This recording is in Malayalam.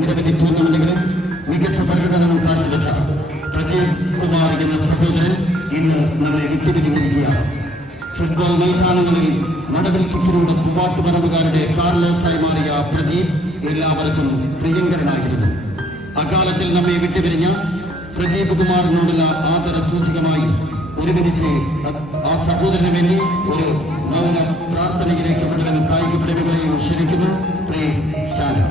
നിരവധി ടൂർണമെന്റുകളിൽ മികച്ച പ്രകടനം കാഴ്ചവെച്ച പ്രദീപ് കുമാർ എന്ന സഹോദരൻ ഇന്ന് നമ്മെ വിട്ടുപിരിഞ്ഞിരിക്കുകയാണ്. ഫുട്ബോൾ മൈതാനങ്ങളിൽ മടവിൽ കിക്കിലൂടെ പൂവാട്ടുപറമ്പുകാരുടെ കാർലോസായി മാറിയ പ്രദീപ് എല്ലാവർക്കും പ്രിയങ്കരനായിരുന്നു. അകാലത്തിൽ നമ്മെ വിട്ടുപിരിഞ്ഞ പ്രദീപ് കുമാറിനോടുള്ള ആദര സൂചകമായി ഒരു മിനിറ്റ് ആ സഹോദരന് വേണ്ടി ഒരു മൗന പ്രാർത്ഥനയിലേക്ക് മുഴുവൻ കായിക പ്രേമികളെയും ക്ഷണിക്കുന്നു. Please stand